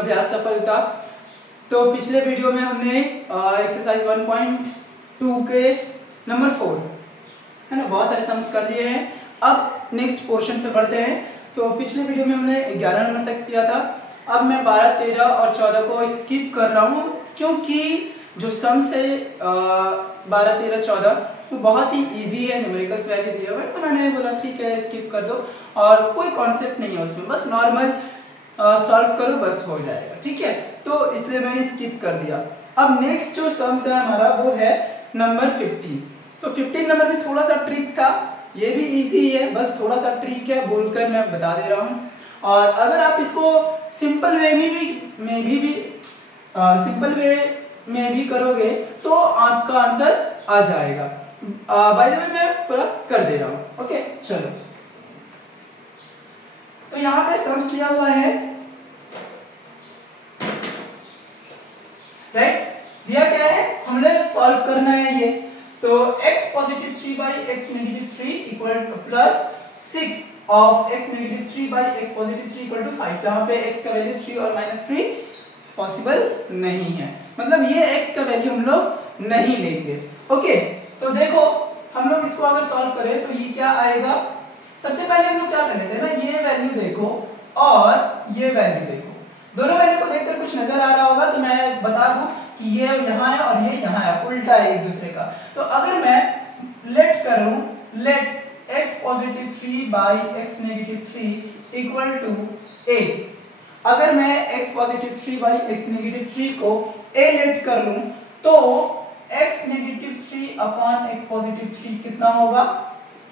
अभ्यास सफलता। तो पिछले वीडियो में हमने एक्सरसाइज 1.2 के नंबर 4 है ना बहुत सारे सम्स कर लिए हैं। अब नेक्स्ट पोर्शन पे बढ़ते हैं। तो पिछले वीडियो में हमने 11 नंबर तक किया था। अब मैं 12, 13 और 14 को स्किप कर रहा हूँ क्योंकि जो सम्स है 12, 13, 14 तो बहुत ही इजी है, न्यूमेरिकल्स वैल्यू दिया हुआ है, तो मैंने बोला ठीक है स्किप कर दो और कोई कॉन्सेप्ट नहीं है उसमें, बस नॉर्मल सॉल्व करो बस हो जाएगा, ठीक है। तो इसलिए मैंने स्किप कर दिया। अब नेक्स्ट जो सम्स है हमारा वो है नंबर 15। तो 15 नंबर में थोड़ा सा ट्रिक था, ये भी इजी है, बस थोड़ा सा ट्रिक है बोलकर मैं बता दे रहा हूँ। और अगर आप इसको सिंपल वे में भी करोगे तो आपका आंसर आ जाएगा। बाय द वे मैं पूरा कर दे रहा हूँ। ओके चलो, तो यहाँ पे सम्स लिया हुआ है, राइट। दिया क्या है, हमने सॉल्व करना है ये। तो x positive 3 by x negative 3 equal plus 6 of x negative 3 by x positive 3 equal to 5, जहां पे x का वैल्यू 3 और -3 पॉसिबल नहीं है, मतलब ये x का वैल्यू हम लोग नहीं लेंगे। ओके, तो देखो हम लोग इसको अगर सॉल्व करें तो ये क्या आएगा। सबसे पहले हम लोग क्या कर लेते हैं ना, ये वैल्यू देखो और ये वैल्यू देखो, दोनों वैल्यू को देखकर कुछ नजर आ रहा होगा तो मैं बता दूं कि ये यहाँ है और ये यहाँ है, उल्टा है एक दूसरे का। तो अगर मैं लेट करूं, let x positive 3 by x negative 3 equal to a, अगर मैं x positive 3 by x negative 3 को a लेट कर लूं तो x negative 3 upon x positive 3 कितना होगा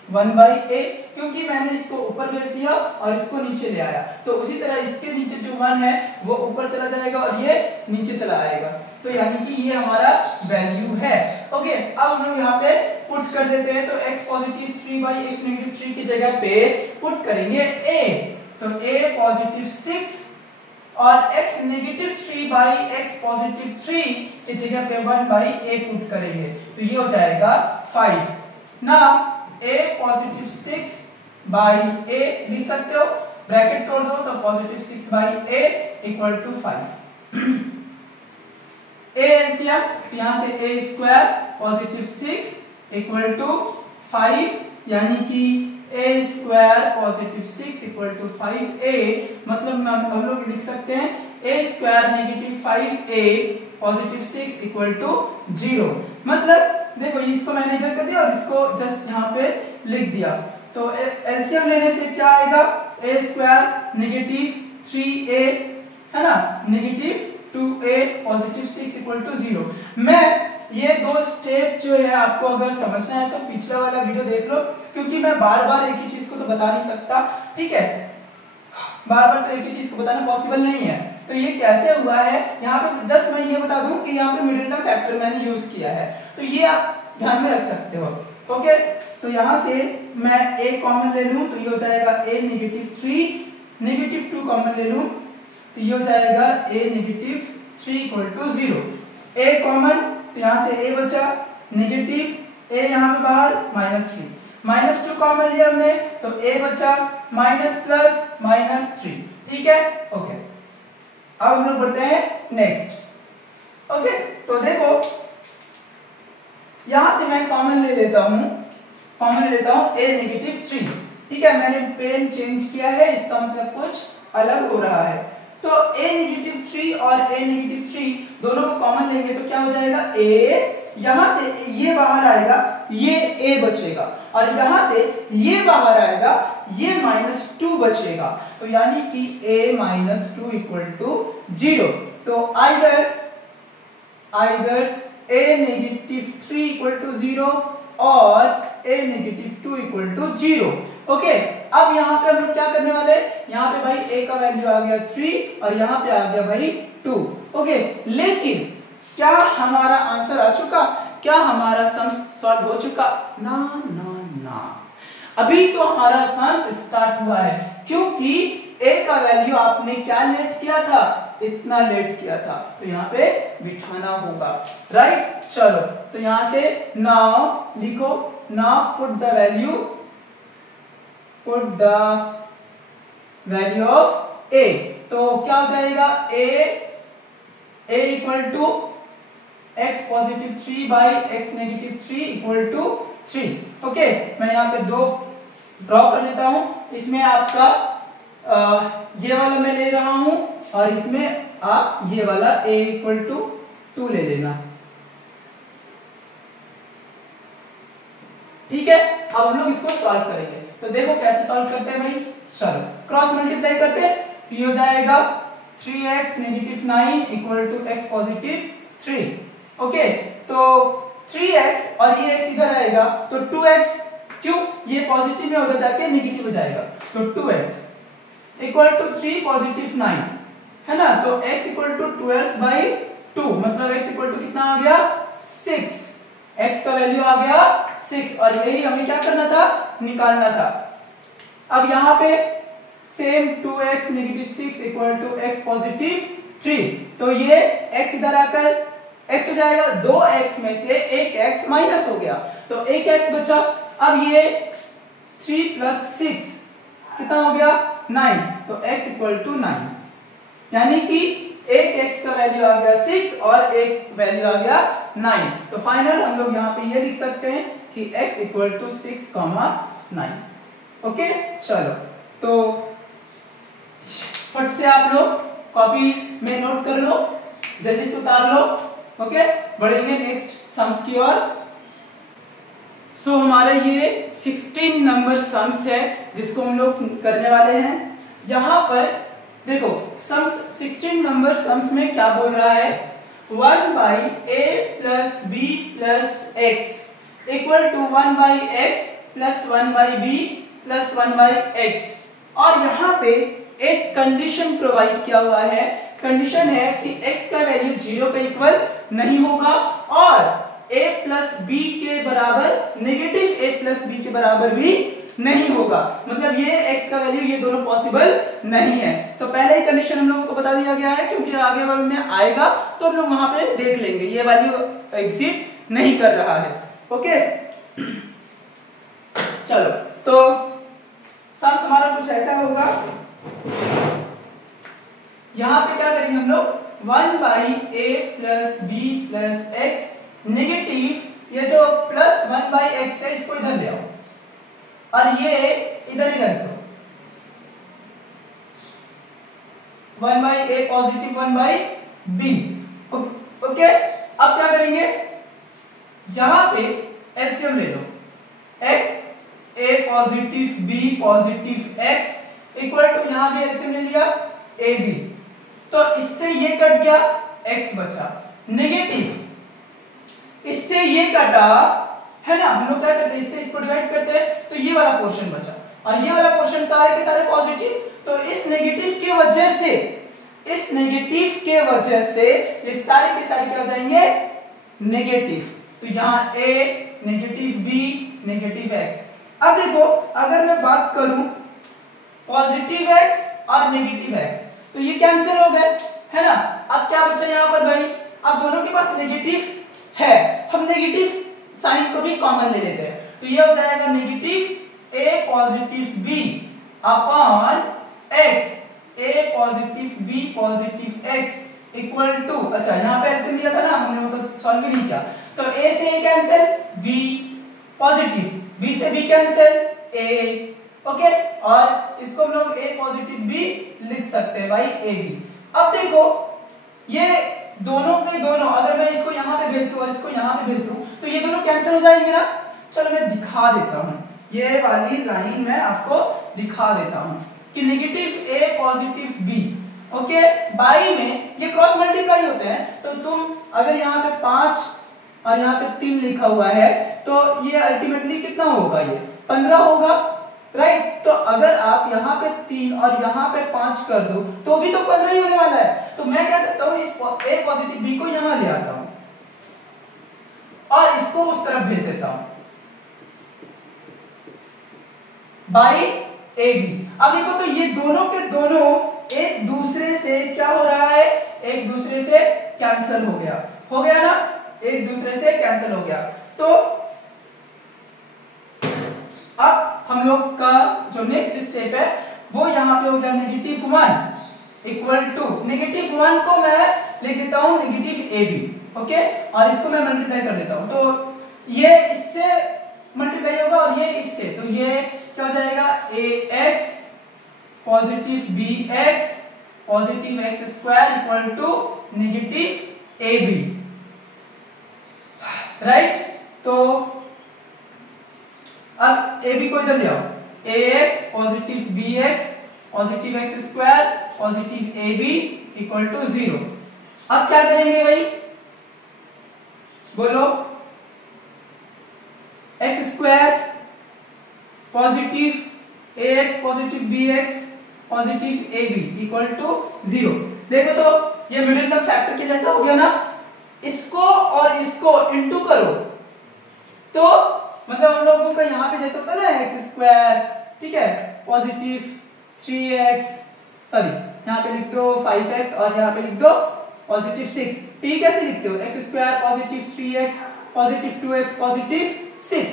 1 बाई a, क्योंकि मैंने इसको ऊपर भेज दिया और इसको नीचे ले आया, तो उसी तरह इसके नीचे जो 1 है वो ऊपर चला जाएगा और ये नीचे चला आएगा, तो यानी कि ये हमारा वैल्यू है। ओके, अब हम लोग यहाँ पे पुट कर देते हैं। तो x positive 3 by x negative 3 की जगह पे पुट करेंगे a, तो a पॉजिटिव 6 और x negative 3 by x positive 3 की जगह पे 1 बाई a पुट करेंगे, तो ये हो जाएगा 5। ना a पॉजिटिव 6 बाई a लिख सकते हो, ब्रैकेट तोड़ दो तो positive 6 by a equal to 5। a LCM, यहां से a square positive 6 equal to 5, यानी कि a square positive 6 equal to 5a, मतलब हम लोग लिख सकते हैं a square negative 5a positive 6 equal to 0। मतलब देखो इसको मैंने इधर कर दिया और इसको जस्ट यहाँ पे लिख दिया, तो एलसीएम लेने से क्या आएगा, a स्क्वायर नेगेटिव 3a है ना negative 2a positive 6 equal to 0। मैं ये दो स्टेप जो है आपको अगर समझना है तो पिछला वाला वीडियो देख लो, क्योंकि मैं बार बार एक ही चीज को तो बता नहीं सकता, ठीक है, बार बार तो एक ही चीज को बताना पॉसिबल नहीं है। तो ये कैसे हुआ है, यहाँ पे जस्ट मैं ये बता दूं कि यहाँ पे मिडिल टर्म फैक्टर मैंने यूज किया है, तो ये आप ध्यान में रख सकते हो। ओके, तो यहाँ से मैं a कॉमन ले लूं तो ये हो जाएगा a नेगेटिव 3, नेगेटिव 2 कॉमन ले लूं तो ये हो जाएगा a negative 3 equal to 0। a common तो यहाँ से a बचा, नेगेटिव a यहाँ पे बाहर -3, -2 कॉमन लिया हमने तो a बचा माइनस प्लस -3, ठीक है। ओके, अब हम लोग बढ़ते हैं नेक्स्ट। ओके, तो देखो यहां से मैं कॉमन ले लेता हूं a नेगेटिव 3, ठीक है, मैंने पेन चेंज किया है, इसका मतलब कुछ अलग हो रहा है। तो a नेगेटिव 3 और a नेगेटिव 3 दोनों को कॉमन लेंगे तो क्या हो जाएगा, a यहां से ये बाहर आएगा, ये a बचेगा, और यहां से ये बाहर आएगा, ये -2 बचेगा, तो यानी कि a -2 इक्वल टू 0। तो either a negative 3 equal to 0 और a negative 2 equal to 0। Okay, अब यहाँ पे हम लोग क्या करने वाले, यहाँ पे भाई a का वैल्यू आ गया 3 और यहाँ पे आ गया भाई 2। ओके, लेकिन क्या हमारा आंसर आ चुका, क्या हमारा सम सॉल्व हो चुका, ना ना ना, अभी तो हमारा सम स्टार्ट हुआ है, क्योंकि a का वैल्यू आपने क्या लेट किया था, इतना लेट किया था, तो यहाँ पे बिठाना होगा, राइट। चलो, तो यहां से नाउ लिखो, now put the value of a, तो क्या हो जाएगा a equal to x positive 3 by x negative 3 equal to 3। Okay, मैं यहाँ पे 2 ड्रॉ कर लेता हूं। इसमें आपका ये वाला मैं ले रहा हूं और इसमें आप ये वाला a इक्वल टू 2 ले लेना। ठीक है, अब हम लोग इसको सॉल्व करेंगे। तो देखो कैसे सॉल्व करते हैं भाई। चलो क्रॉस मल्टीप्लाई करते हैं, तो ये हो जाएगा 3x negative 9 equal to x positive 3। Okay, तो 3x और ये x इधर आएगा तो 2x, क्यों, ये पॉजिटिव में उधर जाके नेगेटिव हो जाएगा, तो 2x इक्वल टू 3 पॉजिटिव 9 है ना। तो x इक्वल टू 12/2 मतलब x इक्वल टू कितना आ गया 6। x का वैल्यू आ गया 6 और यही हमें क्या करना था, निकालना था। अब यहाँ पे same 2x negative 6 equal to x positive 3, तो ये x इधर आकर x हो जाएगा, 2x में से एक x माइनस हो गया तो एक x बचा। अब ये 3 प्लस 6 कितना हो गया 9, तो x इक्वल टू 9, यानी कि एक x का वैल्यू आ गया 6 और एक वैल्यू आ गया 9। तो फाइनल हम लोग यहाँ पे ये लिख सकते हैं कि x इक्वल टू 6, 9। ओके, चलो तो फट से आप लोग कॉपी में नोट कर लो, जल्दी से उतार लो। ओके, बढ़ेंगे नेक्स्ट सम्स की ओर। सो हमारा ये 16 नंबर सम्स है जिसको हम लोग करने वाले हैं। यहाँ पर देखो सम्स 16 नंबर सम्स में क्या बोल रहा है, 1/a plus b plus x equal to 1/x plus 1/b plus 1/x। और यहाँ पे एक कंडीशन प्रोवाइड किया हुआ है। कंडीशन है कि x का वैल्यू 0 के इक्वल नहीं होगा और a प्लस b के बराबर नेगेटिव a प्लस b के बराबर भी नहीं होगा। मतलब ये x का वैल्यू, ये दोनों पॉसिबल नहीं है। तो पहले ही कंडीशन हम लोगों को बता दिया गया है, क्योंकि आगे वाले में आएगा तो हम लोग वहां पे देख लेंगे ये वैल्यू एग्जिस्ट नहीं कर रहा है। ओके, चलो तो सम हमारा कुछ ऐसा होगा। यहां पे क्या करेंगे हम लोग, 1/a plus b plus x negative, ये जो प्लस 1/x है इसको इधर ले आओ और ये इधर ही रख दो। 1/a positive 1/b। ओके, अब क्या करेंगे, यहां पे एलसीएम ले लो, x a positive b positive x equal to, यहां भी एलसीएम ले लिया ab, तो इससे ये कट गया, x बचा नेगेटिव, इससे ये कटा है ना। हम लोग क्या करते हैं, इससे इसको डिवाइड करते हैं तो ये वाला पोर्शन बचा और ये वाला पोर्शन सारे के सारे पॉजिटिव। तो इस नेगेटिव की वजह से, इस नेगेटिव के वजह से ये सारे के सारे क्या हो जाएंगे नेगेटिव। तो यहाँ a negative b negative x। अब देखो अगर मैं बात करूं पॉजिटिव x और नेगेटिव x तो ये कैंसिल हो गए है ना। अब क्या बचा यहाँ पर भाई, अब दोनों के पास नेगेटिव है, हम नेगेटिव साइन को भी कॉमन ले लेते हैं तो ये हो जाएगा negative a positive b upon x, a positive b positive x equal to, अच्छा यहाँ पे ऐसे लिया था ना हमने, वो तो सॉल्व ही नहीं किया, तो a से a cancel, b positive, b से b कैंसिल, a। ओके, और इसको हम लोग a पॉजिटिव b लिख सकते हैं भाई ab। अब देखो ये दोनों के दोनों, अगर मैं इसको यहाँ पे भेज दूं और इसको यहाँ पे भेज दूं तो ये दोनों कैंसिल हो जाएंगे ना। चलो मैं दिखा देता हूँ, ये वाली लाइन मैं आपको दिखा देता हूँ कि negative a positive b, okay, by में ये क्रॉस मल्टीप्लाई होते हैं। तो तुम अगर यहाँ पे 5 और यहाँ पे 3 लिखा हुआ है तो ये अल्टीमेटली कितना होगा, ये 15 होगा, राइट। तो अगर आप यहाँ पे 3 और यहाँ पे 5 कर दो तो भी तो 15 ही होने वाला है। तो मैं क्या करता हूँ, इस a पॉजिटिव b को यहाँ ले आता हूँ और इसको उस तरफ भेज देता हूँ बाई ab। अब देखो तो ये दोनों के दोनों एक दूसरे से क्या हो रहा है, एक दूसरे से कैंसिल हो गया ना, एक दूसरे से कैंसिल हो गया। तो अब हम लोग का जो नेक्स्ट स्टेप है वो यहाँ पे हो गया -1 इक्वल टू -1 को मैं लिख देता हूं -ab, ओके, और इसको मैं मल्टीप्लाई कर देता हूं, तो ये इससे मल्टीप्लाई होगा और ये इससे, तो ये क्या हो जाएगा, ax positive bx positive x square equal to -ab, right. तो अब ab को इधर ले आओ, ax positive bx positive x square positive ab equal to 0। अब क्या करेंगे भाई, बोलो, x square positive ax positive bx positive ab equal to 0। देखो तो ये मिडिल टर्म फैक्टर के जैसा हो गया ना, इसको और इसको इनटू करो तो मतलब हम लोगों का यहाँ पे जैसा होता है ना x स्क्वायर, ठीक है, पॉजिटिव 3x, सॉरी यहाँ पे लिख दो 5x और यहाँ पे लिख दो पॉजिटिव 6, ठीक है, कैसे लिखते हो, x square positive 3x positive 2x positive 6,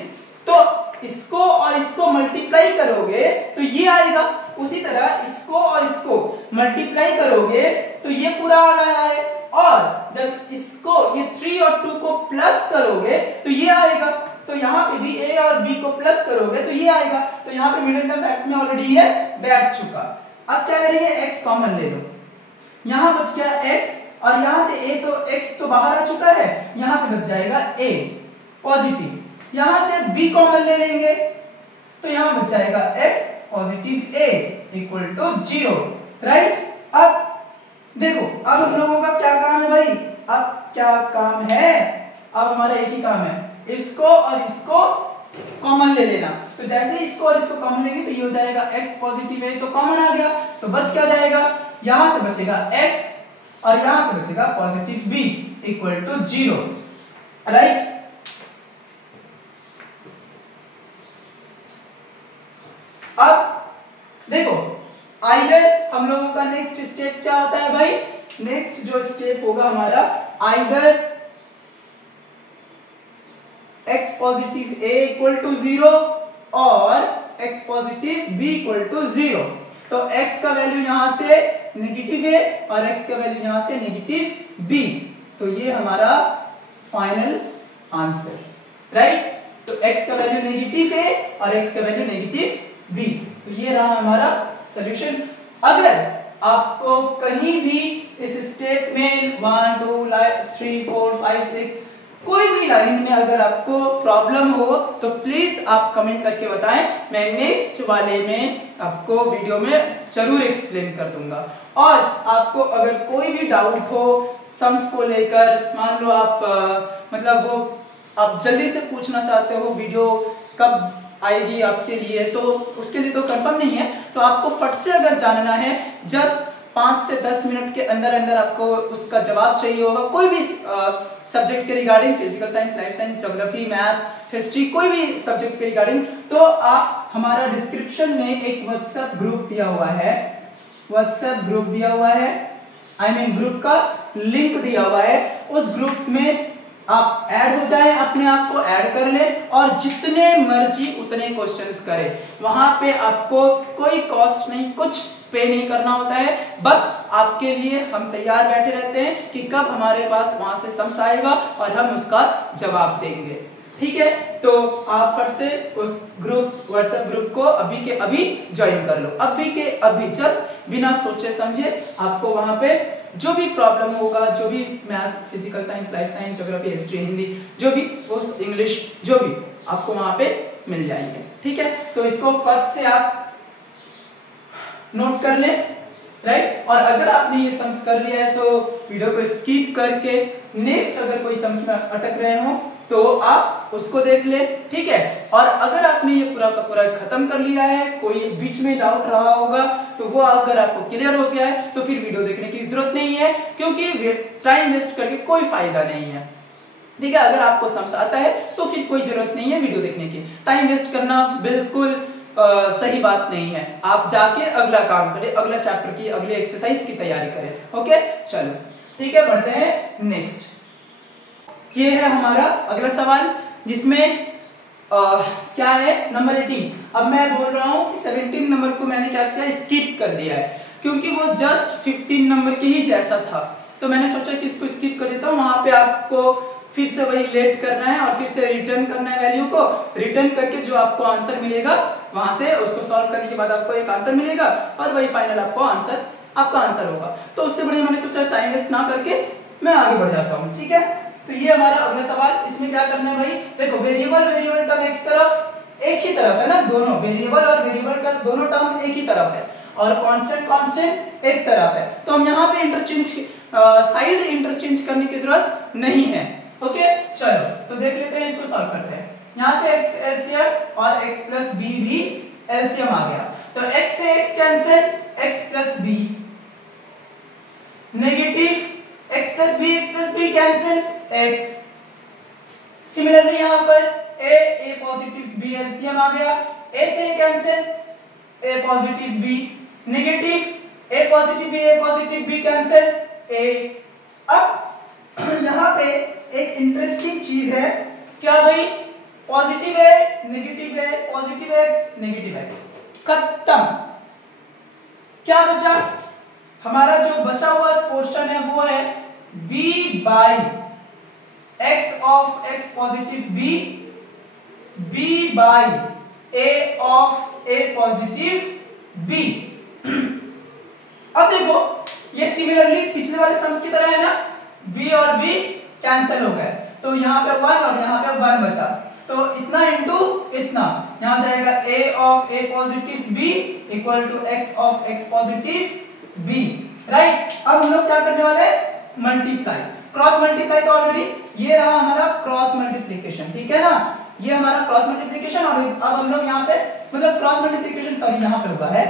तो इसको और इसको मल्टीप्लाई करोगे तो ये आएगा, उसी तरह इसको और इसको मल्टीप्लाई करोगे तो ये पूरा आ रहा है, और जब इसको ये 3 और 2 को प्लस करोगे तो ये आएगा, तो यहाँ पे भी a और b को प्लस करोगे तो ये आएगा, तो यहाँ पे मिडिल टर्म फैक्टर में ऑलरेडी ये बैठ चुका। अब क्या करेंगे, x कॉमन ले लो, यहाँ बच गया x और यहाँ से a, तो x तो बाहर आ चुका है, यहाँ पे बच जाएगा a पॉजिटिव, यहां से b कॉमन ले लेंगे तो यहां बच जाएगा x positive a equal to 0, right. अब देखो, अब हम लोगों का क्या काम है भाई, अब क्या काम है, अब हमारा एक ही काम है, इसको और इसको कॉमन ले लेना, तो जैसे इसको और इसको कॉमन लेंगे तो ये हो जाएगा x पॉजिटिव a, तो कॉमन आ गया, तो बच क्या जाएगा, यहां से बचेगा x और यहां से बचेगा positive b equal to 0, right. अब देखो, आइदर हम लोगों का नेक्स्ट स्टेप क्या होता है भाई, नेक्स्ट जो स्टेप होगा हमारा, either x positive a equal to 0 और x positive b equal to 0, तो x का वैल्यू यहां से नेगेटिव a और x का वैल्यू यहां से नेगेटिव b, तो ये हमारा फाइनल आंसर, राइट। तो x का वैल्यू नेगेटिव a और x का वैल्यू नेगेटिव b, तो ये रहा हमारा सॉल्यूशन। अगर आपको कहीं भी इस स्टेप में 1 2 3 4 5 6 कोई भी लाइन में अगर आपको प्रॉब्लम हो तो प्लीज आप कमेंट करके बताएं, मैं नेक्स्ट वाले में आपको वीडियो में जरूर एक्सप्लेन कर दूंगा। और आपको अगर कोई भी डाउट हो सम्स को लेकर, मान लो आप मतलब वो आप जल्दी से पूछना चाहते हो वीडियो कब आएगी आपके लिए, तो उसके लिए तो कंफर्म नहीं है, तो आपको फट से अगर जानना है, जस्ट 5 से 10 मिनट के अंदर अंदर आपको उसका जवाब चाहिए होगा, कोई भी सब्जेक्ट के regarding, physical science, life science, geography, maths, history, कोई भी सब्जेक्ट के रिगार्डिंग, तो आप हमारा डिस्क्रिप्शन में एक व्हाट्सएप ग्रुप दिया हुआ है, व्हाट्सएप ग्रुप दिया हुआ है, आई मीन ग्रुप का लिंक दिया हुआ है, उस ग्रुप में आप ऐड हो जाए, अपने आप को ऐड कर ले और जितने मर्जी उतने क्वेश्चंस करें, वहां पे आपको कोई कॉस्ट नहीं, कुछ पे नहीं करना होता है, बस आपके लिए हम तैयार बैठे रहते हैं कि कब हमारे पास वहां से सम्स आएगा और हम उसका जवाब देंगे, ठीक है। तो आप फट से उस ग्रुप, व्हाट्सएप ग्रुप को अभी के अभी ज्वाइन कर लो, अभी के अभी, जस्ट बिना सोचे समझे आपको वहां पे जो भी प्रॉब्लम होगा, जो भी maths, physical science, life science, geography, history, Hindi, जो भी, वो इंग्लिश, जो भी आपको वहां पे मिल जाएंगे, ठीक है। तो इसको फट से आप नोट कर ले, राइट। और अगर आपने ये सम्स कर लिया है तो वीडियो को स्किप करके नेक्स्ट अगर कोई सम्स में अटक रहे हो तो आप उसको देख ले, ठीक है। और अगर आपने ये पूरा का पूरा खत्म कर लिया है, कोई बीच में डाउट रहा होगा तो वो अगर आपको क्लियर हो गया है तो फिर वीडियो देखने की जरूरत नहीं है, क्योंकि टाइम वेस्ट करके कोई फायदा नहीं है, ठीक है। अगर आपको समझ आता है तो फिर कोई जरूरत नहीं है वीडियो देखने की, टाइम वेस्ट करना बिल्कुल सही बात नहीं है। आप जाके अगला काम करें, अगला चैप्टर की अगली एक्सरसाइज की तैयारी करें, ओके। चलो ठीक है, बढ़ते हैं नेक्स्ट। ये है हमारा अगला सवाल, जिसमें क्या है, नंबर 18। अब मैं बोल रहा हूं कि 17 नंबर को मैंने क्या किया, स्किप कर दिया है, क्योंकि वो जस्ट 15 नंबर के ही जैसा था, तो मैंने सोचा कि इसको स्किप कर देता हूँ। वहां पे आपको फिर से वही लेट करना है और फिर से रिटर्न करना है वैल्यू को। रिटर्न करके जो आपको आंसर मिलेगा वहां से उसको सॉल्व करने के बाद आपको एक आंसर मिलेगा और वही फाइनल आपका आंसर होगा। तो उससे बढ़िया मैंने सोचा टाइम वेस्ट ना करके मैं आगे बढ़ जाता हूँ। ठीक है, तो ये हमारा अगला सवाल। इसमें क्या करना है भाई, देखो वेरिएबल टर्म एक तरफ एक ही तरफ है ना, दोनों वेरिएबल और वेरिएबल का दोनों टर्म एक ही तरफ है और कांस्टेंट एक तरफ है। तो हम यहाँ पे साइड इंटरचेंज करने की जरूरत नहीं है। ओके, चलो तो देख लेते हैं, इसको सॉल्व करते हैं। यहाँ से x एलसीएम और x प्लस b भी एलसीएम आ गया, तो x से x cancel, x plus b negative, x plus b cancel x। Similarly यहाँ पर a पॉजिटिव b एलसीएम आ गया, a से cancel, a positive b negative, a positive b cancel a। अब यहाँ पे एक इंटरेस्टिंग चीज है, क्या भाई, पॉजिटिव है नेगेटिव है, पॉजिटिव x नेगेटिव x, खत्म। क्या बचा, हमारा जो बचा हुआ पोर्शन है वो है b by x of x positive b by a of a positive b। अब देखो ये सिमिलरली पिछले वाले सम्स की तरह है ना, b और b कैंसिल हो गए, तो यहाँ पे 1 और यहाँ पे 1 बचा, तो इतना इनटू इतना, यहाँ जाएगा a of a positive b equal to x of x positive b। Right, अब हम लोग क्या करने वाले हैं, मल्टीप्लाई, क्रॉस मल्टीप्लाई। तो ऑलरेडी ये रहा हमारा क्रॉस मल्टीप्लिकेशन, ठीक है ना, ये हमारा क्रॉस मल्टीप्लिकेशन। और अब हम लोग यहाँ पे मतलब क्रॉस मल्टीप्लिकेशन सॉरी यहाँ पे हुआ है,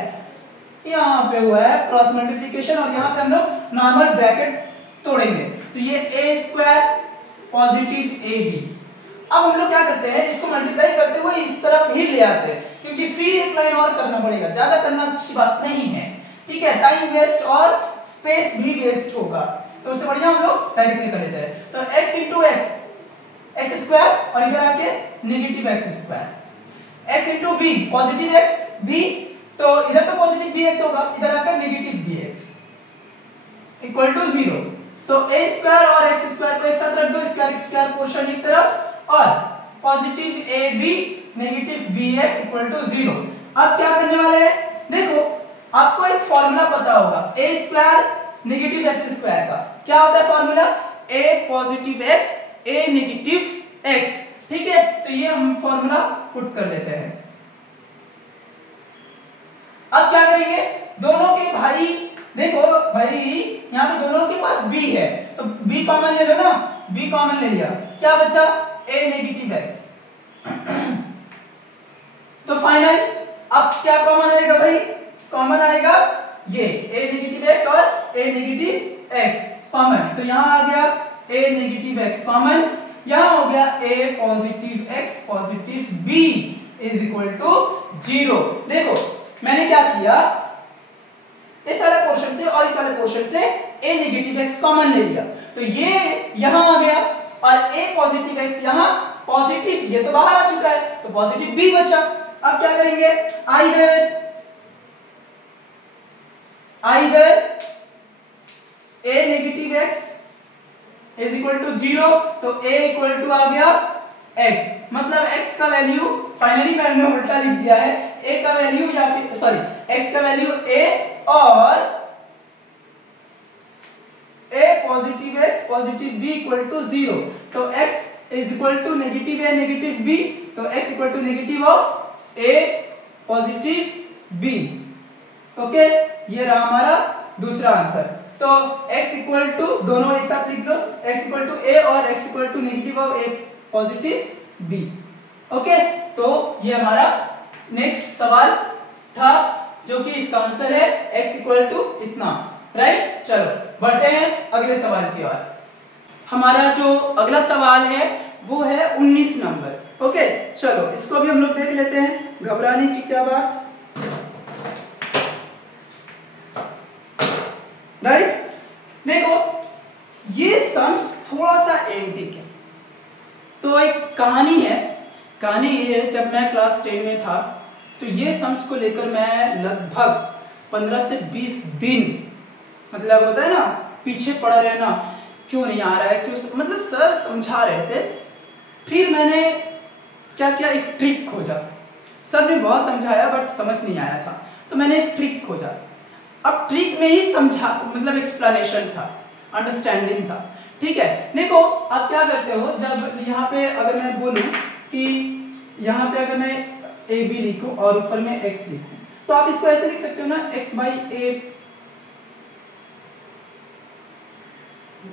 यहाँ पे हुआ है क्रॉस मल्टीप्लिकेशन, और यहाँ पे हम लोग नॉर्मल ब्रैकेट तोड़ेंगे, तो ये a स्क्वायर पॉजिटिव ab। अब हम लोग क्या करते हैं, इसको मल्टीप्लाई करते हुए इस तरफ ही ले आते हैं, क्योंकि फिर एक लाइन और करना पड़ेगा, ज्यादा करना अच्छी बात नहीं है, ठीक है, टाइम वेस्ट और स्पेस भी वेस्ट होगा, तो उससे बढ़िया हम लोग डायरेक्टली कर लेते हैं। तो x इंटू एक्स स्क्वायर और इधर आके negative x square, x into b positive x b, तो इधर तो पॉजिटिव bx होगा, इधर आकर नेगेटिव bx इक्वल टू 0। तो a स्क्वायर और x स्क्वायर को एक साथ रख दो, स्क्वायर पोर्शन एक तरफ और positive ab negative bx equal to 0। अब क्या करने वाले हैं, देखो आपको एक फॉर्मूला पता होगा a square negative x square का, क्या होता है formula, a positive x a negative x, ठीक है, तो ये हम फॉर्मूला पुट कर देते हैं। अब क्या करेंगे, दोनों के भाई, देखो भाई यहाँ पे दोनों के पास b है, तो b कॉमन ले लो ना, b कॉमन ले लिया, क्या बचा, a नेगेटिव x। तो फाइनल अब क्या कॉमन आएगा भाई, कॉमन आएगा ये a नेगेटिव x और a नेगेटिव x कॉमन, तो यहाँ आ गया a नेगेटिव x कॉमन, यहाँ हो गया a positive x positive b is equal to 0। देखो मैंने क्या किया, इस वाले पोर्शन से और इस वाले पोर्शन से a नेगेटिव x कॉमन ले लिया, तो ये यहां आ गया और a पॉजिटिव x यहां पॉजिटिव, ये तो बाहर आ चुका है, तो पॉजिटिव b बचा। अब क्या करेंगे, either a negative x is equal to 0, तो a इक्वल टू आ गया x, मतलब x का वैल्यू फाइनली मैंने उल्टा लिख दिया है, a का वैल्यू या फिर सॉरी x का वैल्यू a और a positive x positive b equal to 0, तो x is equal to negative a negative b, तो x equal to negative of a positive b। Okay, ये रहा हमारा दूसरा आंसर। तो x इक्वल टू, दोनों एक साथ लिख लो, x इक्वल टू a और x equal to negative of a positive b। Okay, तो ये हमारा नेक्स्ट सवाल था, जो कि इसका आंसर है x इक्वल टू इतना। राइट, चलो बढ़ते हैं अगले सवाल की ओर। हमारा जो अगला सवाल है वो है 19 नंबर। ओके, चलो इसको भी हम लोग देख लेते हैं, घबराने की क्या बात। राइट, देखो ये सम्स थोड़ा सा एंटिक है, तो एक कहानी है, कहानी ये है, जब मैं क्लास 10 में था तो ये सम्स को लेकर मैं लगभग 15 से 20 दिन मतलब होता है ना पीछे पड़ा रहना, क्यों नहीं आ रहा है, क्यों, मतलब सर समझा रहे थे। फिर मैंने क्या किया, एक ट्रिक खोजा। सर ने बहुत समझाया बट समझ नहीं आया था, तो मैंने एक ट्रिक खोजा। अब ट्रिक में ही समझा, मतलब एक्सप्लेनेशन था, अंडरस्टैंडिंग था। ठीक है, देखो आप क्या करते हो, जब यहाँ पे अगर मैं बोलूं कि यहाँ पे अगर मैं ए बी लिखूं और ऊपर में एक्स लिखूं, तो आप इसको ऐसे लिख सकते हो ना, x by a,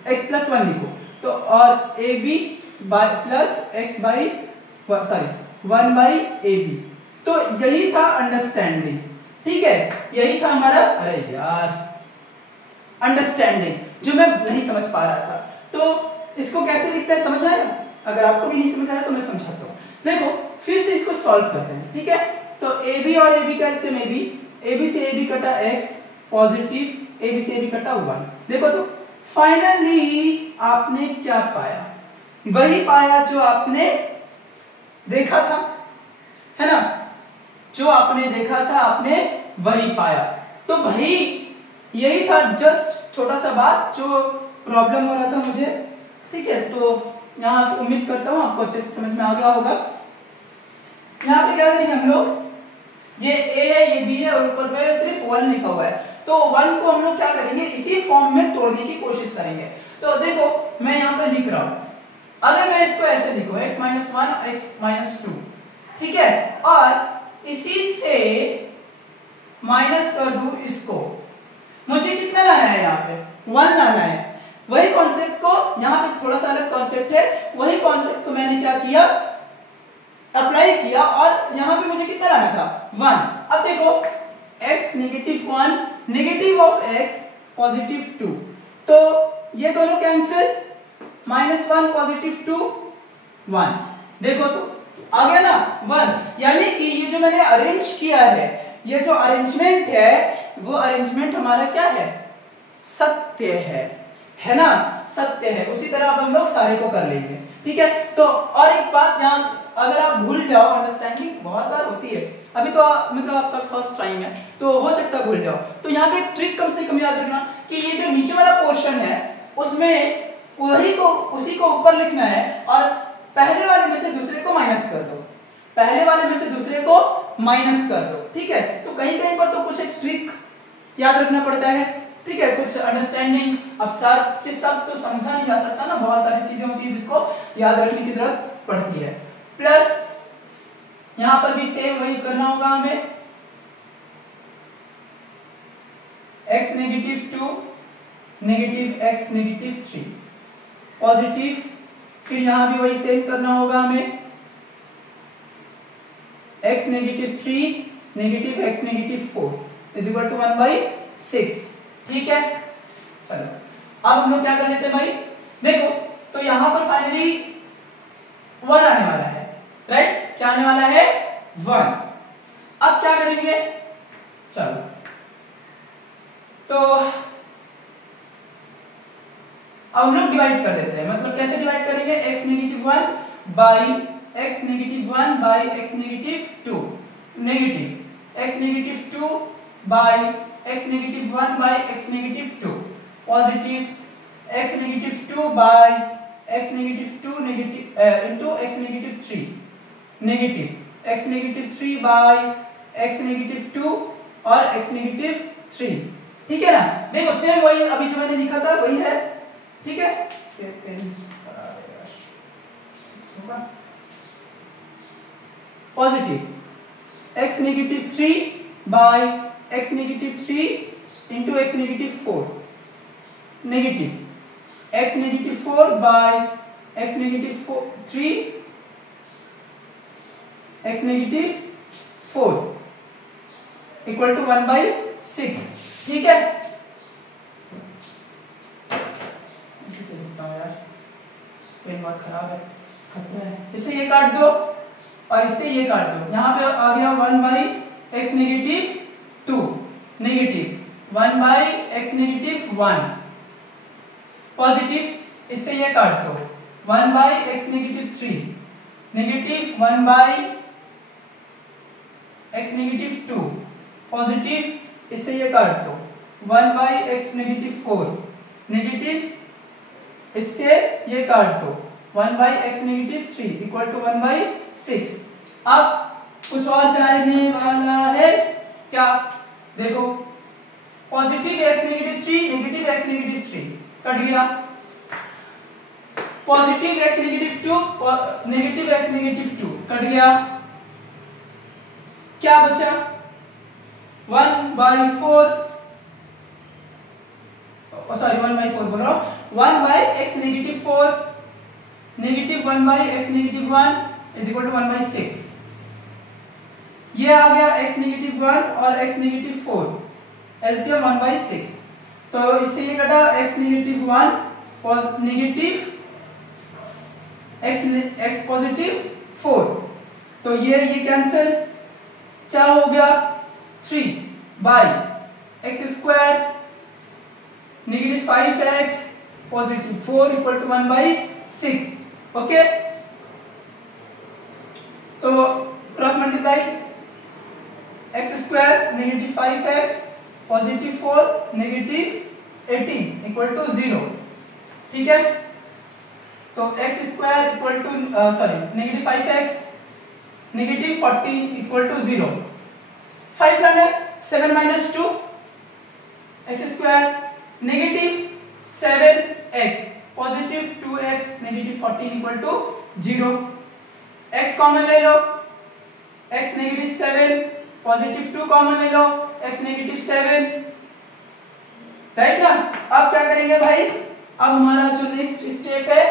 x plus 1 लिखो तो, और a b plus x by sorry 1 by a b. तो यही था अंडरस्टैंडिंग। ठीक है, यही था हमारा, अरे यार, अंडरस्टैंडिंग, जो मैं नहीं समझ पा रहा था। तो इसको कैसे लिखते हैं समझ आया? अगर आपको भी नहीं समझ आया तो मैं समझाता हूँ। देखो फिर से इसको सॉल्व करते हैं। ठीक है, तो ए बी और ए बी का एलसीएम ए बी से ए बी कटा एक्स, पॉजिटिव ए बी से ए बी कटा 1। देखो तो फाइनली आपने क्या पाया, वही पाया जो आपने देखा था, है ना, जो आपने देखा था आपने वही पाया। तो भाई यही था, जस्ट छोटा सा बात जो प्रॉब्लम हो रहा था मुझे। ठीक है, तो यहां से उम्मीद करता हूं आपको अच्छे से समझ में आ गया होगा। यहाँ पे क्या करेंगे हम लोग, ये ए है, ये बी है और ऊपर में सिर्फ 1 लिखा हुआ है, तो 1 को हम लोग क्या करेंगे, इसी फॉर्म में तोड़ने की कोशिश करेंगे। तो देखो मैं यहाँ पे लिख रहा हूं, अगर मैं इसको ऐसे लिखूं x माइनस 1 x माइनस 2, ठीक है, और इसी से माइनस कर दूं इसको, मुझे कितना लाना है, यहाँ पे 1 लाना है। वही कॉन्सेप्ट को, यहाँ पे थोड़ा सा अलग कॉन्सेप्ट है, वही कॉन्सेप्ट को मैंने क्या किया, अप्लाई किया, और यहाँ पे मुझे कितना लाना था 1। अब देखो x negative 1 negative of x positive 2, तो ये दोनों कैंसिल, माइनस 1 पॉजिटिव 2 1, देखो तो आ गया ना 1। यानी कि ये जो मैंने अरेंज किया है, ये जो अरेंजमेंट है वो अरेंजमेंट हमारा क्या है, सत्य है ना, सत्य है। उसी तरह अब हम लोग सारे को कर लेंगे। ठीक है, तो और एक बात ध्यान, अगर आप भूल जाओ, अंडरस्टैंडिंग बहुत बार होती है, अभी तो मतलब आपका फर्स्ट टाइम है तो हो सकता है भूल जाओ, तो यहाँ पे एक ट्रिक कम से कम याद रखना कि ये जो नीचे वाला पोर्शन है उसमें उसी को ऊपर लिखना है, और पहले वाले में से दूसरे को माइनस कर दो, पहले वाले में से दूसरे को माइनस कर दो। ठीक है, तो कहीं कहीं पर तो कुछ एक ट्रिक याद रखना पड़ता है। ठीक है, कुछ अंडरस्टैंडिंग, अब सब तो समझा नहीं जा सकता ना, बहुत सारी चीजें होती है जिसको याद रखने की जरूरत पड़ती है। प्लस यहां पर भी सेम वही करना होगा हमें, x negative 2 negative x negative 3 positive, फिर यहां भी वही सेम करना होगा हमें, x negative 3 negative x negative 4 is equal to 1/6। ठीक है, चलो अब हम लोग क्या कर लेते हैं भाई, देखो तो यहां पर फाइनली 1 आने वाला है, राइट, क्या आने वाला है 1। अब क्या करेंगे, चलो तो अब हम लोग डिवाइड कर देते हैं, मतलब कैसे डिवाइड करेंगे, x negative 1 by x negative 1 by x negative 2 negative x negative 2 by x negative 1 by x negative 2 positive x negative 2 by x negative 2 negative into x negative 3 negative x negative 3 by x negative 2 और x negative 3। ठीक है ना, देखो same वही अभी जो मैंने लिखा था वही है। ठीक है, positive x negative 3 by x negative 3 into x negative 4 negative x negative 4 by x negative 3 x negative 4 equal to 1/6। ठीक है, इसी से लिखता हूं यार, पेन बहुत खराब है, खतरा है। इससे ये काट दो और इससे ये काट दो, यहाँ पे आ गया 1/x negative 2 negative 1/x negative 1 positive, इससे ये काट दो 1/x negative 3 negative 1/x negative 2 positive, इससे ये काट दो 1/x नेगेटिव 4 नेगेटिव इससे ये काट दो 1/x नेगेटिव 3 इक्वल टू 1/6। अब कुछ और जाने वाला है क्या? देखो positive x negative 3 negative x negative 3 cut गया, positive x negative 2 negative x negative 2 cut गया, क्या बचा 1/4 सॉरी 1/4 बोल रहा हूं 1/x negative 4 negative 1/x negative 1 is equal to 1/6। ये आ गया x नेगेटिव 1 और x नेगेटिव 4 एलसीएम 1/6। तो इससे ये कटा x negative 1 negative x positive 4, तो ये कैंसिल, क्या हो गया 3/x square negative 5x positive 4 equal to 1/6। Okay, तो cross multiply x square negative 5x positive 4 negative 18 equal to 0। ठीक है, तो x square equal to sorry negative 5x negative 14 equal to 0। 5 लाना 7 minus 2 x square negative 7x positive 2x negative 14 equal to 0। x common ले लो, x negative 7 positive 2 common ले लो, x negative 7, right ना। अब क्या करेंगे भाई, अब हमारा जो नेक्स्ट स्टेप है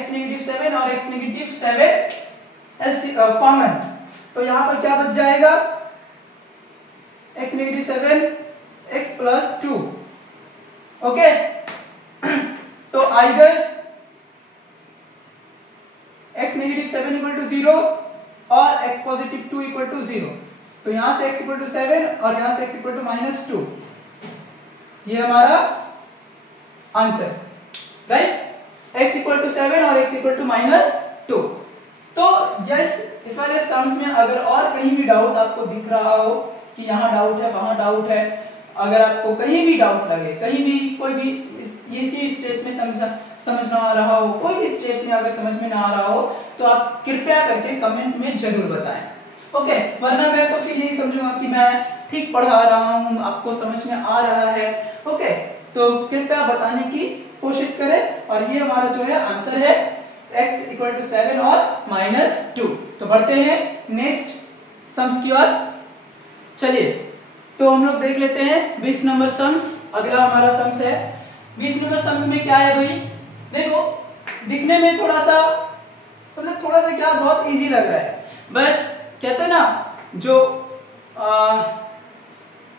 x नेगेटिव 7 और x नेगेटिव 7 कॉमन, तो यहां पर क्या बच जाएगा x negative 7 x plus 2। Okay, तो either x negative 7 equal to 0 और x पॉजिटिव 2 इक्वल टू 0। तो यहां से x इक्वल टू 7 और यहां से x इक्वल टू -2, ये हमारा answer, right. x equal to 7 और x इक्वल टू -2। तो यस, इस वाले सम्स में अगर और कहीं भी डाउट आपको दिख रहा हो कि यहाँ डाउट है वहां डाउट है, अगर आपको कहीं भी डाउट लगे, कहीं भी कोई भी इसी स्टेप में समझ ना आ रहा हो, कोई भी स्टेप में अगर समझ में ना आ रहा हो, तो आप कृपया करके कमेंट में जरूर बताएं। ओके, वरना मैं तो फिर यही समझूंगा कि मैं ठीक पढ़ा रहा हूँ, आपको समझ में आ रहा है। ओके, तो कृपया बताने की कोशिश करें, और ये हमारा जो है आंसर है x इक्वल टू 7 और -2। तो बढ़ते हैं नेक्स्ट सम्स की ओर। चलिए, तो हम लोग देख लेते हैं 20 नंबर सम्स। अगला हमारा सम्स है 20 नंबर सम्स में क्या है भाई, देखो दिखने में थोड़ा सा मतलब थोड़ा सा क्या बहुत इजी लग रहा है, बट कहते हैं ना जो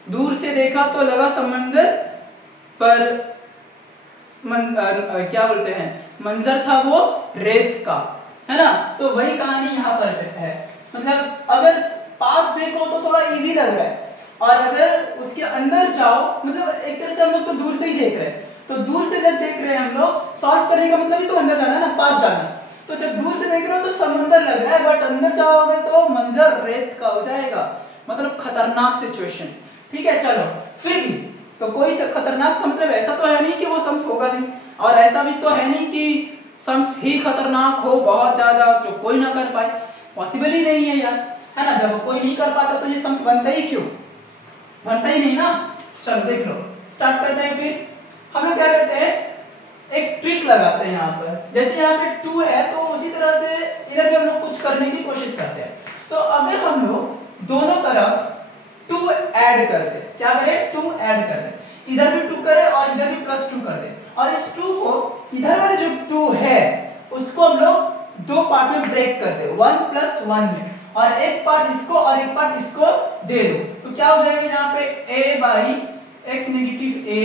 दूर से देखा तो लगा समंदर, पर क्या बोलते हैं, मंजर था वो रेत का, है ना। तो वही कहानी यहाँ पर है, मतलब अगर पास देखो तो थोड़ा इजी लग रहा है, और अगर उसके अंदर जाओ, मतलब एक तरह से हम लोग तो दूर से ही देख रहे हैं, तो दूर से जब देख रहे हैं हम लोग, सॉल्व करने का मतलब ही तो अंदर जाना है ना, पास जाना है। तो जब दूर से देख रहे हो तो समंदर लग रहा है, बट अंदर जाओगे तो मंजर रेत का हो जाएगा, मतलब खतरनाक सिचुएशन। ठीक है, चलो फिर भी तो कोई खतरनाक का मतलब ऐसा तो है नहीं कि वो सम्स होगा नहीं, और ऐसा भी तो है नहीं कि सम्स ही खतरनाक हो बहुत ज्यादा जो कोई ना कर पाए, पॉसिबल ही नहीं है यार, है ना। जब कोई नहीं कर पाता तो ये सम्स बनता ही क्यों, बनता ही नहीं ना। चलो देख लो, स्टार्ट करते हैं। फिर हम लोग क्या करते हैं, एक ट्रिक लगाते हैं यहाँ पर, जैसे यहाँ पे 2 है तो उसी तरह से इधर भी हम लोग कुछ करने की कोशिश करते हैं। तो अगर हम लोग दोनों तरफ 2 ऐड कर दे, क्या करें, 2 ऐड कर दे, इधर भी 2 करें और इधर भी +2 कर दे, और इस 2 को इधर वाले जो 2 है उसको हम लोग 2 पार्ट में ब्रेक कर दे, 1 + 1 में, और एक पार्ट इसको और एक पार्ट इसको दे दो। तो क्या हो जाएगा यहाँ पे a/x negative a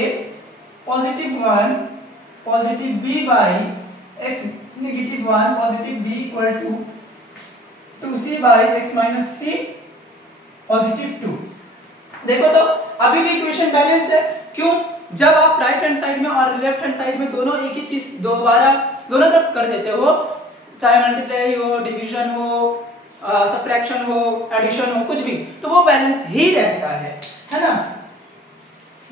positive 1 positive b/x negative 1 positive b equal to 2c/x - c positive 2। देखो तो अभी भी इक्वेशन बैलेंस है, क्यों, जब आप राइट हैंड साइड में और लेफ्ट हैंड साइड में दोनों एक ही चीज दोबारा दोनों तरफ कर देते हो, चाहे मल्टीप्लाई हो, डिवीजन हो, सब्ट्रैक्शन हो, एडिशन हो, कुछ भी, तो वो बैलेंस ही रहता है ना।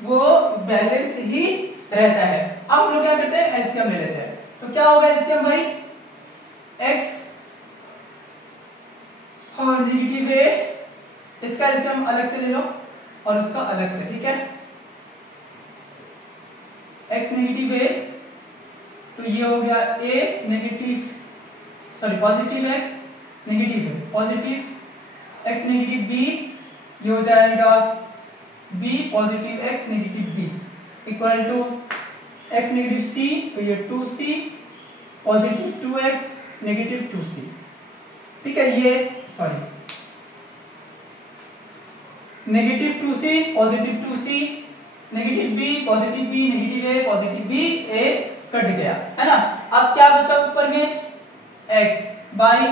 वो बैलेंस ही रहता है। अब हम लोग क्या करते हैं, एलसीएम ले लेते हैं। तो क्या होगा एलसीएम भाई, x नेगेटिव है, इसका एलसीएम अलग से ले लो और उसका अलग से, ठीक है। x नेगेटिव है तो ये हो गया a negative, sorry positive x negative है, पॉजिटिव x नेगेटिव b, ये हो जाएगा b positive x negative b equal to x negative c, तो ये 2c positive 2x negative 2c, ठीक है। ये sorry negative 2c positive 2c negative b positive b negative a positive b a cut गया, है ना। अब क्या बचा ऊपर में, x by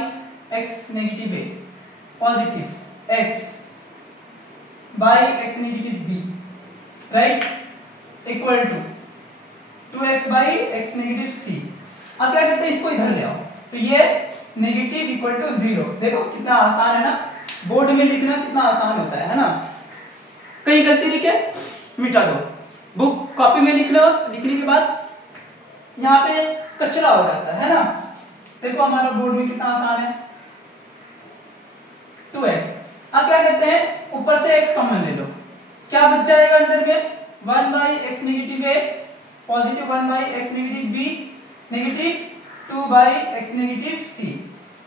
x negative a positive x by x negative b, right, equal to 2x by x negative c। अब क्या करते हैं, इसको इधर ले आओ, तो ये नेगेटिव इक्वल टू 0। देखो कितना आसान है ना, बोर्ड में लिखना कितना आसान होता है ना। कहीं गलती लिखे मिटा दो, बुक कॉपी में लिख लो, लिखने के बाद यहाँ पे कचरा हो जाता है ना। देखो हमारा बोर्ड में कितना आसान है, 2x। अब क्या करते हैं, ऊपर से x कॉमन ले लो, क्या बच जाएगा अंदर में, 1 by x negative a positive 1 by x negative b negative 2 by x negative c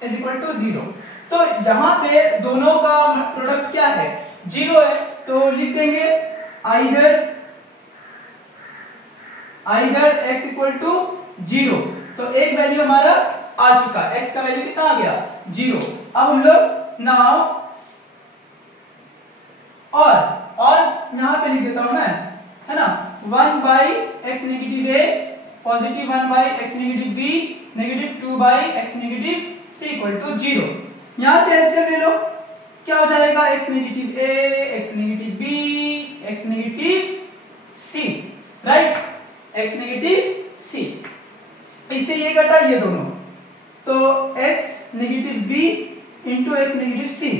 is equal to 0। तो यहाँ पे दोनों का प्रोडक्ट क्या है, 0 है, तो लिख देंगे आइदर x इक्वल टू 0। तो एक वैल्यू हमारा आ चुका, x का वैल्यू कितना आ गया, 0। अब हम लोग नाउ और यहाँ पे लिख देता हूं मैं, है ना, 1 by x negative a positive 1 by x negative b negative 2 by x negative c equal to 0। यहां से एलसीएम ले लो, क्या हो जाएगा, x negative a x negative b x negative c, right, x negative c। इससे ये कटा ये दोनों, तो x negative b into x negative c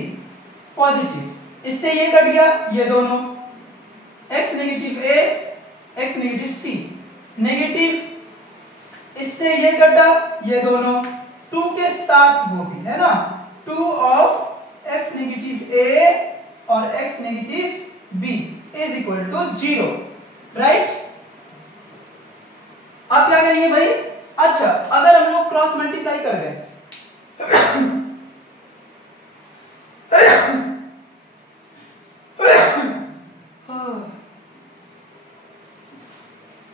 positive, इससे ये कट गया ये दोनों, x negative a x negative c negative, इससे ये कटा ये दोनों, 2 के साथ वो भी, है ना, 2 ऑफ x नेगेटिव a और x negative b is equal to 0, right. अब क्या करेंगे भाई, अच्छा अगर हम लोग क्रॉस मल्टीप्लाई कर दें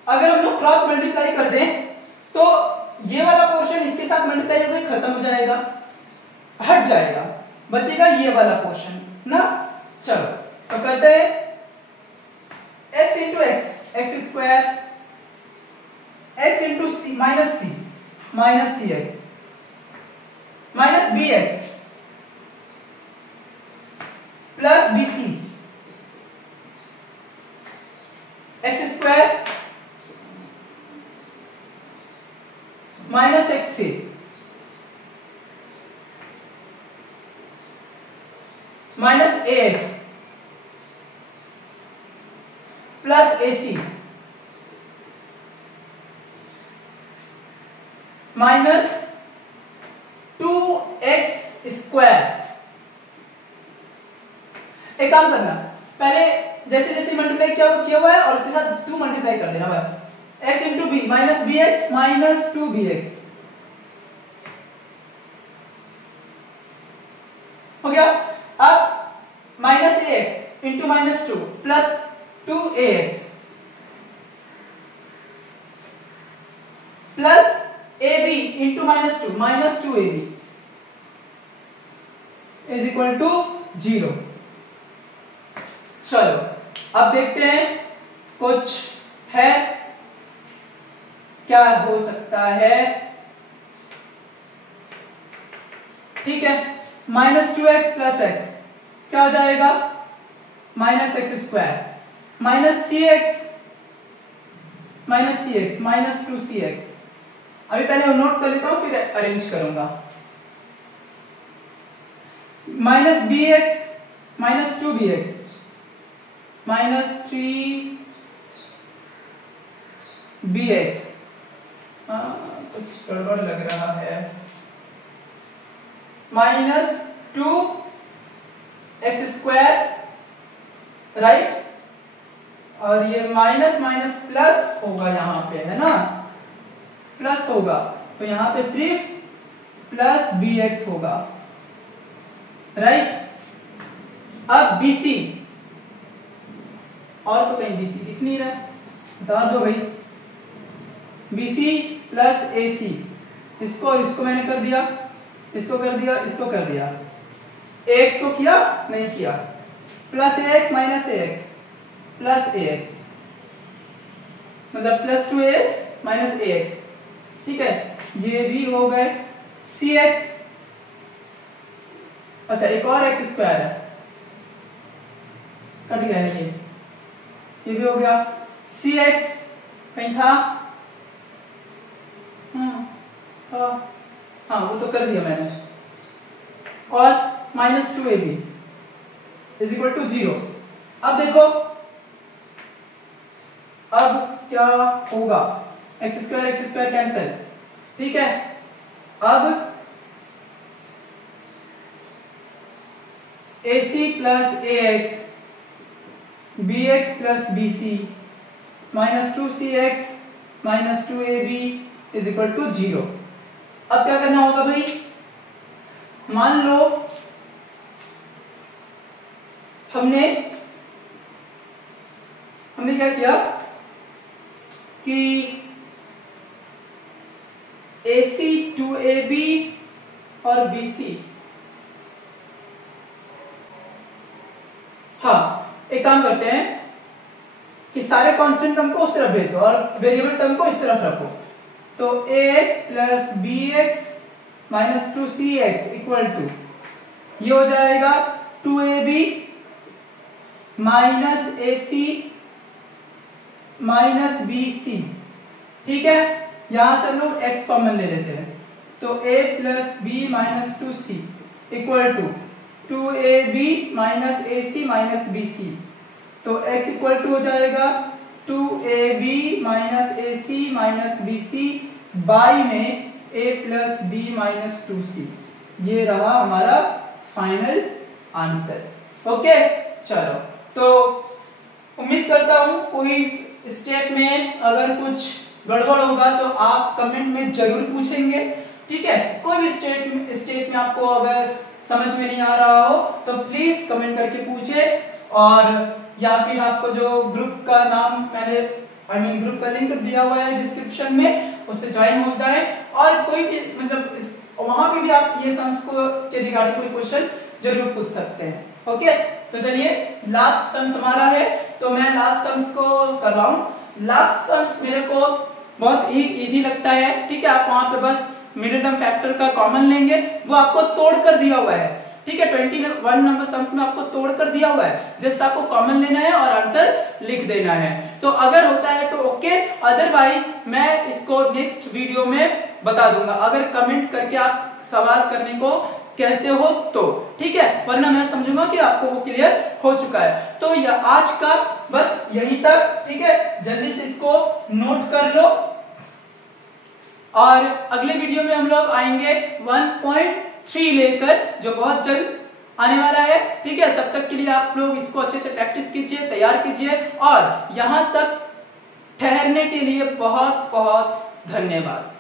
अगर हम लोग क्रॉस मल्टीप्लाई कर दें तो ये वाला पोर्शन इसके साथ मल्टीप्लाई होकर खत्म हो जाएगा, हट जाएगा, बचेगा ये वाला पोर्शन ना। चलो तो करते हैं, x into X X square, x into C minus C X minus B X plus B C X square minus X से minus A x plus A C minus 2x square. एक काम करना, पहले जैसे जैसे मल्टीप्लाई किया हुआ है और उसके साथ 2 मल्टीप्लाई कर देना बस, x into b minus B x minus 2bx हो गया। अब minus A x into minus 2 plus 2ax plus ab into minus 2 minus 2ab is equal to 0। चलो अब देखते हैं कुछ है, क्या हो सकता है, ठीक है, माइनस 2x प्लस एक्स क्या हो जाएगा, minus x square minus C X minus 2cx। अभी पहले नोट कर लेता हूं फिर अरेंज करूंगा, minus bx minus 2bx minus 3 bx, कुछ गड़बड़ लग रहा है, माइनस 2x², राइट, और ये माइनस माइनस प्लस होगा यहाँ पे, है ना, प्लस होगा, तो यहाँ पे सिर्फ प्लस bx होगा, राइट। अब bc, और तो कहीं bc दिख नहीं रहा, बता दो भाई, bc प्लस ac, इसको और इसको मैंने कर दिया, इसको कर दिया, इसको कर दिया, ax को किया नहीं किया, plus ax minus ax plus ax, मतलब प्लस 2ax माइनस ax, ठीक है, ये भी हो गए, cx, अच्छा एक और x² है, कट गया है ये भी हो गया, cx कहीं था, हाँ वो तो कर दिया मैंने, और minus 2ab is equal to 0। अब देखो अब क्या होगा, x² कैंसिल, ठीक है, अब ac plus ax, bx plus bc, minus 2cx minus 2ab is equal to 0। अब क्या करना होगा भाई, मान लो हमने क्या किया कि AC 2AB और BC, हाँ एक काम करते हैं कि सारे कांस्टेंट टर्म को उस तरफ भेज दो और वेरिएबल टर्म को इस तरफ रखो, तो ax plus bx minus 2cx equal to, ये हो जाएगा 2ab minus ac minus bc, ठीक है, यहां से हम लोग x कॉमन ले लेते हैं, तो a plus b minus 2c equal to 2ab minus ac minus bc, तो x इक्वल टू हो जाएगा 2ab minus ac minus bc by में a plus b minus 2c, ये रहा हमारा फाइनल आंसर। ओके चलो, तो उम्मीद करता हूं कोई स्टेप में अगर कुछ गड़बड़ होगा तो आप कमेंट में जरूर पूछेंगे, ठीक है, कोई भी स्टेप में आपको अगर समझ में नहीं आ रहा हो तो प्लीज कमेंट करके पूछे, और या फिर आपको जो ग्रुप का नाम मैंने ग्रुप का लिंक दिया हुआ है डिस्क्रिप्शन में, उससे ज्वाइन हो जाए, और कोई भी मतलब वहां पे भी आप ये सम्स को के रिगार्डिंग कोई क्वेश्चन जरूर पूछ सकते हैं। ओके, तो चलिए लास्ट सम्स हमारा है, तो मैं लास्ट सम्स को कर रहा हूं। लास्ट सम्स मेरे को बहुत ही इजी लगता है, ठीक है, आप वहां पे बस मिडिल टर्म फैक्टर का कॉमन लेंगे, वो आपको तोड़ कर दिया हुआ है, ठीक है, 21 नंबर सम्स में आपको तोड़ कर दिया हुआ है, जस्ट आपको कॉमन लेना है और आंसर लिख देना है। तो अगर होता है तो ओके, अदरवाइज मैं इसको नेक्स्ट वीडियो में बता दूंगा, अगर कमेंट करके आप सवाल करने को कहते हो तो, ठीक है, वरना मैं समझूंगा कि आपको वो क्लियर हो चुका है। तो आज का बस यहीं तक, ठीक है, जल्दी से इसको नोट कर लो, और अगले वीडियो में हम लोग आएंगे 1.3 लेकर, जो बहुत जल्द आने वाला है, ठीक है, तब तक के लिए आप लोग इसको अच्छे से प्रैक्टिस कीजिए, तैयार कीजिए, और यहां तक ठहरने के लिए बहुत बहुत धन्यवाद।